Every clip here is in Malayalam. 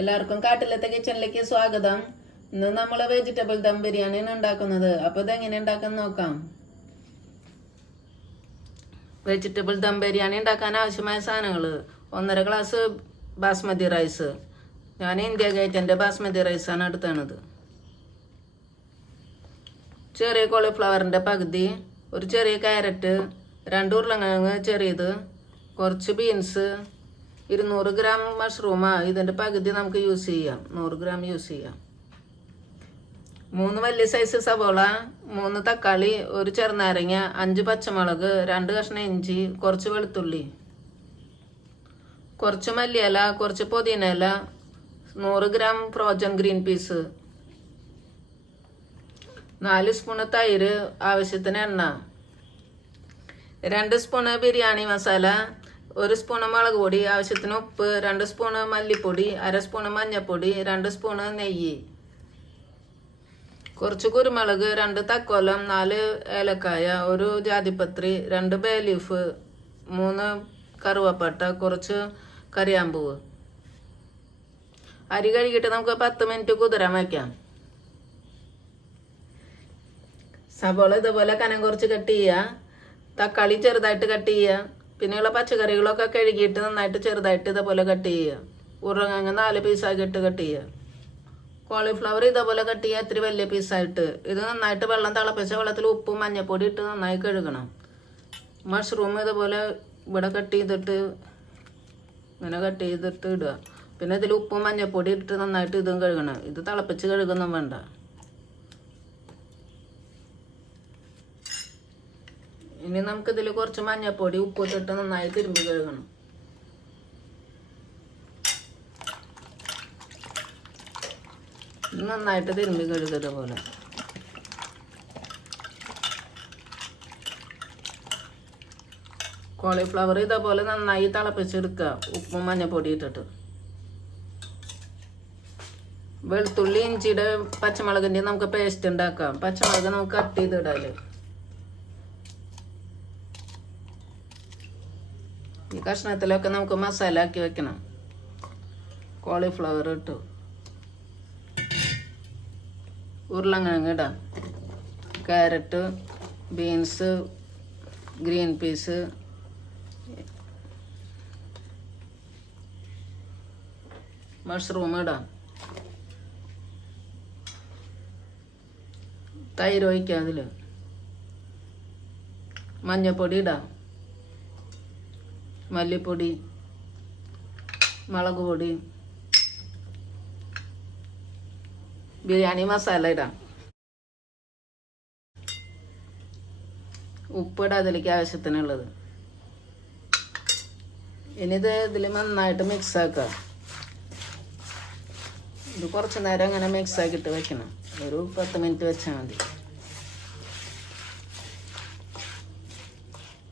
എല്ലാവർക്കും കാട്ടിലത്തെ കിച്ചണിലേക്ക് സ്വാഗതം. ഇന്ന് നമ്മൾ വെജിറ്റബിൾ ദം ബിരിയാണിയാണ് ഉണ്ടാക്കുന്നത്. അപ്പോൾ ഇതെങ്ങനെ ഉണ്ടാക്കാൻ നോക്കാം. വെജിറ്റബിൾ ദം ബിരിയാണി ഉണ്ടാക്കാൻ ആവശ്യമായ സാധനങ്ങൾ ഒന്നര ഗ്ലാസ് ബാസ്മതി റൈസ് ഞാൻ ഇന്ത്യ ഗേറ്റിന്റെ ബാസ്മതി റൈസാണ് എടുത്തത് ചെറിയ കോളിഫ്ലവറിന്റെ പകുതി ഒരു ചെറിയ ക്യാരറ്റ് രണ്ട് ഉരുളക്കിഴങ്ങ് ചെറിയത് കുറച്ച് ബീൻസ് ഇരുന്നൂറ് ഗ്രാം മഷ്റൂമാ ഇതിന്റെ പകുതി നമുക്ക് യൂസ് ചെയ്യാം. നൂറ് ഗ്രാം യൂസ് ചെയ്യാം. മൂന്ന് വലിയ സൈസ് സവോള മൂന്ന് തക്കാളി ഒരു ചെറുനാരങ്ങ അഞ്ച് പച്ചമുളക് രണ്ട് കഷ്ണം ഇഞ്ചി കുറച്ച് വെളുത്തുള്ളി. കുറച്ച് മല്ലിയില കുറച്ച് പുതിന ഇല നൂറ് ഗ്രാം ഫ്രോജൻ ഗ്രീൻ പീസ് നാല് സ്പൂണ് തൈര് ആവശ്യത്തിന് എണ്ണ. രണ്ട് സ്പൂണ് ബിരിയാണി മസാല ഒരു സ്പൂണ് മുളക് പൊടി ആവശ്യത്തിന് ഉപ്പ് രണ്ട് സ്പൂണ് മല്ലിപ്പൊടി അര സ്പൂണ് മഞ്ഞൾപ്പൊടി രണ്ട് സ്പൂണ് നെയ്യ്. കുറച്ച് കുരുമുളക് രണ്ട് തക്കോലം നാല് ഏലക്കായ ഒരു ജാതിപത്രി രണ്ട് ബേ ലീഫ് മൂന്ന് കറുവപ്പട്ട കുറച്ച് കറിയാമ്പൂവ് അരി കഴുകിയിട്ട് നമുക്ക് പത്ത് മിനിറ്റ് കുതിരാൻ വയ്ക്കാം സബോള ഇതുപോലെ കനം കുറച്ച് കട്ട് ചെയ്യുക. തക്കാളി ചെറുതായിട്ട് കട്ട് ചെയ്യുക. പിന്നെയുള്ള പച്ചക്കറികളൊക്കെ കഴുകിയിട്ട് നന്നായിട്ട് ചെറുതായിട്ട് ഇതേപോലെ കട്ട് ചെയ്യുക. ഉരുളങ്ങ നാല് പീസാക്കിയിട്ട് കട്ട് ചെയ്യുക. കോളിഫ്ലവർ ഇതേപോലെ കട്ട് ചെയ്യുക ഇത്തിരി വലിയ പീസായിട്ട് ഇത് നന്നായിട്ട് വെള്ളം തിളപ്പിച്ച വെള്ളത്തിൽ ഉപ്പും മഞ്ഞപ്പൊടി ഇട്ട് നന്നായി കഴുകണം. മഷ്റൂം ഇതുപോലെ ഇവിടെ കട്ട് ചെയ്തിട്ട് ഇങ്ങനെ കട്ട് ചെയ്തിട്ട് ഇടുക. പിന്നെ ഇതിൽ ഉപ്പും മഞ്ഞപ്പൊടി ഇട്ട് നന്നായിട്ട് ഇതും കഴുകണം. ഇത് തിളപ്പിച്ച് കഴുകുന്നും വേണ്ട. ഇനി നമുക്ക് ഇതിൽ കുറച്ച് മഞ്ഞപ്പൊടി ഉപ്പ് ഇട്ടിട്ട് നന്നായി തിരുമ്പി കഴുകണം. നന്നായിട്ട് തിരുമ്പി കഴുകുന്നത് പോലെ. കോളിഫ്ലവർ ഇതേപോലെ നന്നായി തിളപ്പിച്ചെടുക്കുക ഉപ്പും മഞ്ഞപ്പൊടി ഇട്ടിട്ട്. വെളുത്തുള്ളി ഇഞ്ചിയുടെ പച്ചമുളകിന്റെ നമുക്ക് പേസ്റ്റ് ഉണ്ടാക്കാം. പച്ചമുളക് നമുക്ക് കട്ട് ചെയ്തിടാൽ. ഈ കഷ്ണത്തിലൊക്കെ നമുക്ക് മസാല ആക്കി വെക്കണം. കോളിഫ്ലവർ ഇട്ടു. ഉരുളങ്കിഴങ്ങ് ഇടാം. Carrot beans green peas mushroom ഇടാം. തൈര് ഒഴിക്കാം അതിൽ മഞ്ഞപ്പൊടി ഇടാം. മല്ലിപ്പൊടി മുളക് പൊടി ബിരിയാണി മസാല ഇടാം. ഉപ്പിടാം അതിലേക്ക് ആവശ്യത്തിനുള്ളത് ഇനി ഇത് ഇതിൽ നന്നായിട്ട് മിക്സ് ആക്കുക. ഇത് കുറച്ച് നേരം അങ്ങനെ മിക്സ് ആക്കിയിട്ട് വെക്കണം. ഒരു പത്ത് മിനിറ്റ് വെച്ചാൽ മതി.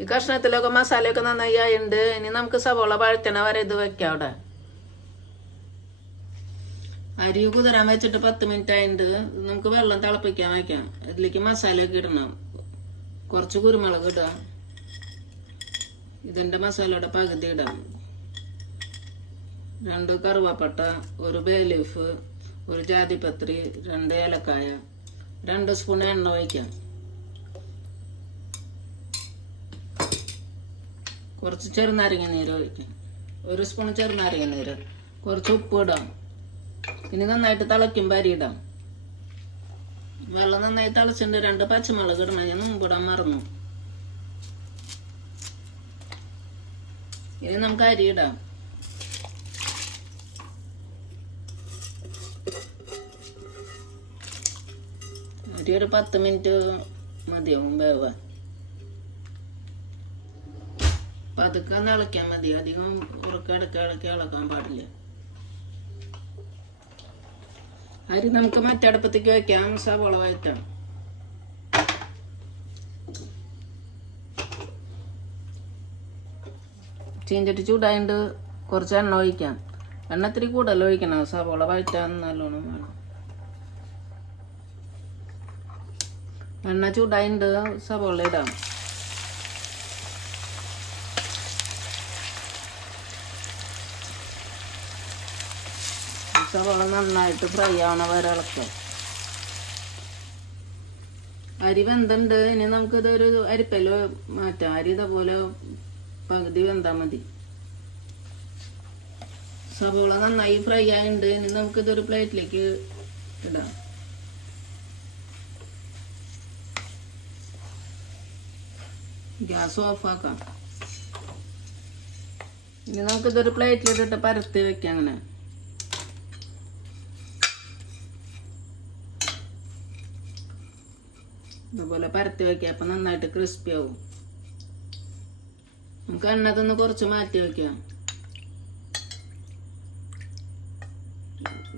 ഈ കഷ്ണത്തിലൊക്കെ മസാലയൊക്കെ നന്നായി ഉണ്ട് ഇനി നമുക്ക് സവോള വഴറ്റണ വരെ ഇത് വെക്കാം അവിടെ. അരി കുതിരാൻ വെച്ചിട്ട് പത്ത് മിനിറ്റ് ആയിണ്ട് നമുക്ക് വെള്ളം തിളപ്പിക്കാൻ വെക്കാം. ഇതിലേക്ക് മസാലയൊക്കെ ഇടണം. കുറച്ച് കുരുമുളക് ഇടാം. ഇതിന്റെ മസാലയുടെ പകുതി ഇടാം. രണ്ട് കറുവപ്പട്ട ഒരു ബേ ലീഫ് ഒരു ജാതിപത്രി രണ്ട് ഏലക്കായ രണ്ട് സ്പൂൺ എണ്ണ ഒഴിക്കാം. കുറച്ച് ചെറുനാരങ്ങ നീര് ഒഴിക്കാം. ഒരു സ്പൂൺ ചെറുനാരങ്ങ നീര്. കുറച്ച് ഉപ്പ് ഇടാം. ഇനി നന്നായിട്ട് തിളയ്ക്കുമ്പോൾ അരി ഇടാം. വെള്ളം നന്നായി തിളച്ചിട്ടുണ്ട് രണ്ട് പച്ചമുളക് ഇടണം. ഞാൻ മുമ്പിടാൻ മറന്നു. ഇനി നമുക്ക് അരി ഇടാം. അരി ഒരു പത്ത് മിനിറ്റ് മതിയാവും വേവാൻ. പതുക്കെ ഇളക്കിയാൽ മതി. അധികം ഉറക്കം ഇടയ്ക്ക് ഇളക്കി ഇളക്കാൻ പാടില്ല. അരി നമുക്ക് മറ്റടുപ്പത്തേക്ക് വെക്കാം. സവോള വയറ്റാം ചീഞ്ചട്ടി ചൂടായിട്ട് കുറച്ച് എണ്ണ ഒഴിക്കാം. എണ്ണ ഇത്തിരി കൂടുതൽ ഒഴിക്കണം. സവോള നല്ലോണം വേണം. എണ്ണ ചൂടായിട്ട് സവോള ഇടാം. സവാള നന്നായിട്ട് ഫ്രൈ ആവണ വരെ അരി വെന്തുണ്ട്. ഇനി നമുക്കിതൊരു അരിപ്പൽ മാറ്റാം. അരി ഇതേപോലെ പകുതി വെന്താൽ മതി. സവോള നന്നായി ഫ്രൈ ആയിട്ടുണ്ട് ഇനി നമുക്കിതൊരു പ്ലേറ്റിലേക്ക് ഇടാം. ഗ്യാസ് ഓഫാക്കാം ഇനി നമുക്കിതൊരു പ്ലേറ്റിലിട്ടിട്ട് പരത്തി വെക്കാം അങ്ങനെ. ഇതുപോലെ പരത്തി വയ്ക്കുക അപ്പം നന്നായിട്ട് ക്രിസ്പി ആവും. നമുക്ക് എണ്ണത്തൊന്ന് കുറച്ച് മാറ്റി വെക്കാം.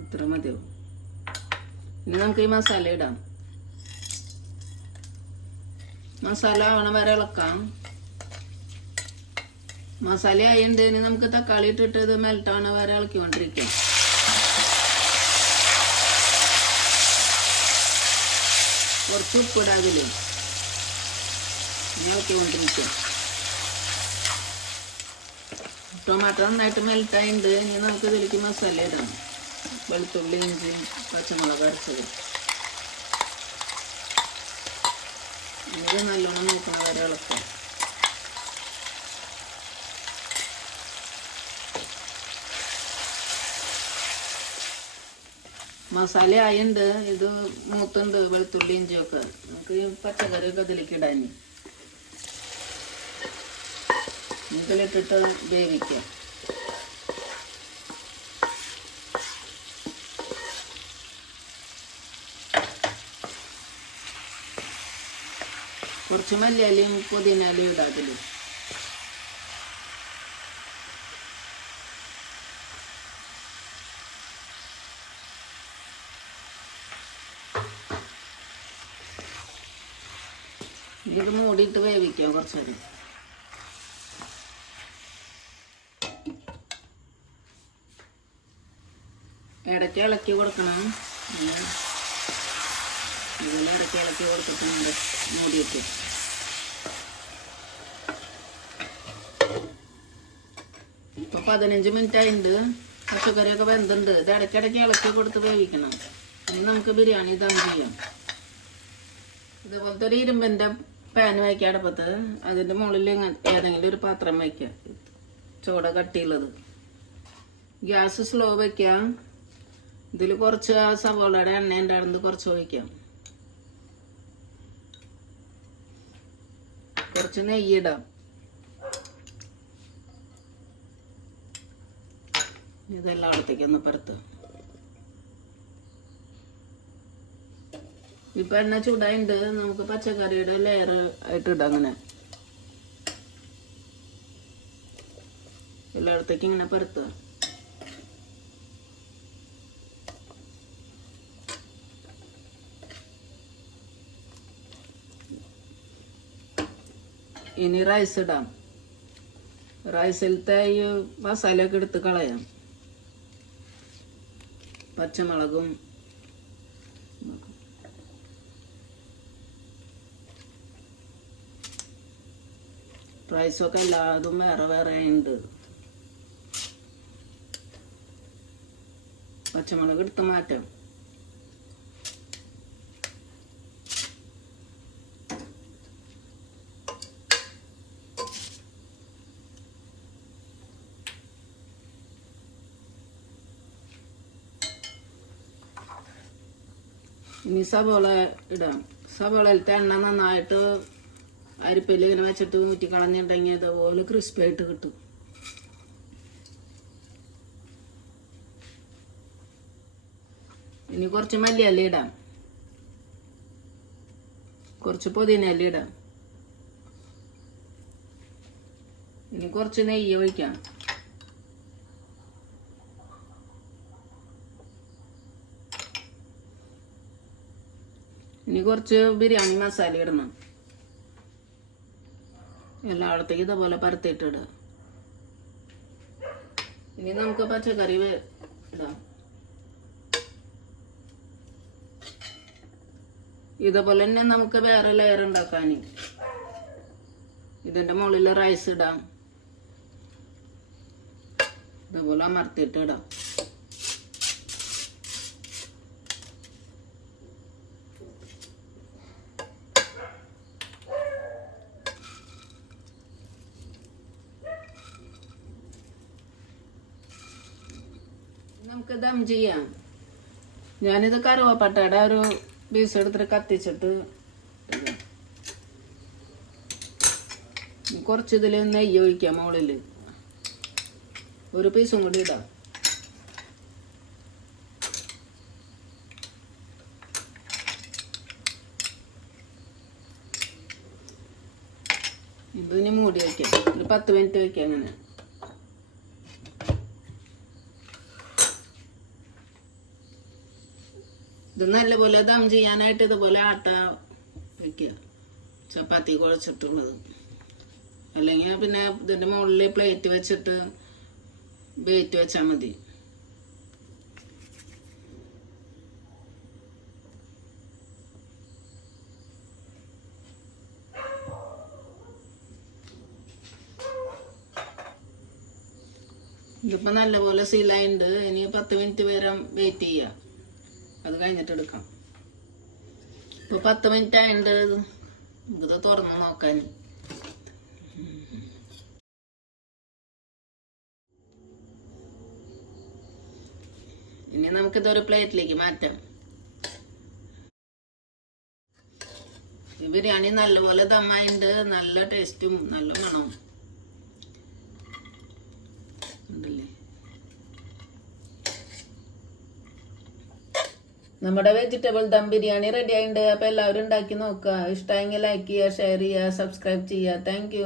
ഇത്ര മതിയാവും. ഇനി നമുക്ക് ഈ മസാല ഇടാം. മസാല ആവണ വരെ ഇളക്കാം. മസാല ആയിണ്ട് ഇനി നമുക്ക് തക്കാളി ഇട്ടിട്ട് ഇത് മെൽട്ടാവണ വരെ ഇളക്കിക്കൊണ്ടിരിക്കാം. കുറച്ച് ഉപ്പിടാതില്ലേ? ഇനി ഇളക്കിക്കൊണ്ടിരിക്കാം ടൊമാറ്റോ നന്നായിട്ട് മെൽട്ടായിട്ടുണ്ട് ഇനി നമുക്ക് ഇതിലേക്ക് മസാല ഇടാം. വെളുത്തുള്ളി ഇഞ്ചി പച്ചമുളക് അരച്ചത്. നല്ലോണം നോക്കണ വരെ ഇളക്കാം മസാല ആയുണ്ട് ഇത് മൂത്തുണ്ട് വെളുത്തുള്ളി ഇഞ്ചിയൊക്കെ. നമുക്ക് പച്ചക്കറിയൊക്കെ ഇതിലേക്ക് ഇടാൻ ഇതിലിട്ടിട്ട് വേവിക്കാം. കുറച്ച് മല്ലിയാലും പുതിനാലും ഇടാതിൽ ഇത് മൂടിയിട്ട് വേവിക്കാം കുറച്ച് നേരം ഇടയ്ക്ക് ഇളക്കി കൊടുക്കണം. ഇതുപോലെ ഇടയ്ക്ക് ഇളക്കി കൊടുത്തിട്ടുണ്ട്. മൂടിയിട്ട്. ഇപ്പൊ പതിനഞ്ച് മിനിറ്റ് ആയിട്ടുണ്ട് പച്ചക്കറിയൊക്കെ വെന്തുണ്ട്. ഇത് ഇടയ്ക്കിടയ്ക്ക് ഇളക്കി കൊടുത്ത് വേവിക്കണം. ഇനി നമുക്ക് ബിരിയാണി ദം ചെയ്യാം. ഇതുപോലത്തെ ഒരു ഇരുമ്പിന്റെ പാൻ വയ്ക്കുക അടുപ്പത്ത് അതിന്റെ മുകളിൽ ഏതെങ്കിലും ഒരു പാത്രം വയ്ക്കുക ചോട കട്ടിയുള്ളത്. ഗ്യാസ് സ്ലോ വയ്ക്കാം. ഇതിൽ കുറച്ച് ആ സവോളയുടെ എണ്ണ ഉണ്ടായിരുന്നത് കുറച്ച് ഒഴിക്കാം. കുറച്ച് നെയ്യിടാം ഇതെല്ലായിടത്തേക്ക് ഒന്ന് പരത്ത് ഇപ്പൊ എണ്ണ ചൂടായിണ്ട് നമുക്ക് പച്ചക്കറിയുടെ ലെയർ ആയിട്ട് ഇടാം അങ്ങനെ. എല്ലായിടത്തേക്ക് ഇങ്ങനെ പരത്തുക ഇനി റൈസ് ഇടാം. റൈസിലത്തെ ഈ മസാലയൊക്കെ എടുത്ത് കളയാം. പച്ചമുളകും റൈസൊക്കെ എല്ലാതും വേറെ വേറെ ഉണ്ട് പച്ചമുളക് എടുത്ത് മാറ്റാം. ഇനി സവോള ഇടാം. സവോളയിലത്തെ എണ്ണ നന്നായിട്ട് അരിപ്പയിൽ ഇങ്ങനെ വെച്ചിട്ട് ഊറ്റി കളഞ്ഞിട്ടുണ്ടെങ്കിൽ അതുപോലെ ക്രിസ്പി ആയിട്ട് കിട്ടും. ഇനി കുറച്ച് മല്ലിയല്ല ഇടാം. കുറച്ച് പുതിനല്ല ഇടാം. ഇനി കുറച്ച് നെയ്യ് ഒഴിക്കാം. ഇനി കുറച്ച് ബിരിയാണി മസാല ഇടണം. എല്ലായിടത്തേക്കും ഇതേപോലെ പരത്തിയിട്ടിടുക ഇനി നമുക്ക് പച്ചക്കറി ഇടാം ഇതേപോലെ തന്നെ നമുക്ക് വേറെ ലെയർ ഉണ്ടാക്കാൻ ഇതിന്റെ മുകളിൽ റൈസ് ഇടാം. ഇതേപോലെ അമർത്തിയിട്ട് ഇടാം. നമുക്ക് ദം ചെയ്യാം. ഞാനിത് കറുവപ്പട്ടയുടെ ഒരു പീസ് എടുത്തിട്ട് കത്തിച്ചിട്ട്. കുറച്ച് ഇതിൽ നെയ്യ് ഒഴിക്കാം മുകളിൽ ഒരു പീസും കൂടി ഇടാം. ഇതിന് മൂടി വയ്ക്കാം ഒരു പത്ത് മിനിറ്റ് വയ്ക്കാം അങ്ങനെ. ഇത് നല്ലപോലെ ദം ചെയ്യാനായിട്ട് ഇതുപോലെ ആട്ട വയ്ക്കുക ചപ്പാത്തി കുഴച്ചിട്ടുള്ളത് അല്ലെങ്കിൽ പിന്നെ ഇതിന്റെ മുകളിൽ പ്ലേറ്റ് വെച്ചിട്ട് വെയിറ്റ് വെച്ചാൽ മതി. ഇതിപ്പോൾ നല്ലപോലെ സീലായിട്ടുണ്ട് ഇനി പത്ത് മിനിറ്റ് വരെ വെയിറ്റ് ചെയ്യുക അത് കഴിഞ്ഞിട്ട് എടുക്കാം ഇപ്പോൾ പത്ത് മിനിറ്റ് ആയിട്ടുണ്ട് ഇത് തുറന്നു നോക്കാൻ. ഇനി നമുക്കിത് ഒരു പ്ലേറ്റിലേക്ക് മാറ്റാം. ഈ ബിരിയാണി നല്ലപോലെ ദമ്മായിണ്ട്. നല്ല ടേസ്റ്റും നല്ല മണവും. നമ്മുടെ വെജിറ്റബിൾ ദം ബിരിയാണി റെഡി ആയിട്ടുണ്ട് അപ്പോൾ എല്ലാവരും ഉണ്ടാക്കി നോക്കുക. ഇഷ്ടമായെങ്കിൽ ലൈക്ക് ചെയ്യുക ഷെയർ ചെയ്യുക സബ്സ്ക്രൈബ് ചെയ്യുക. താങ്ക്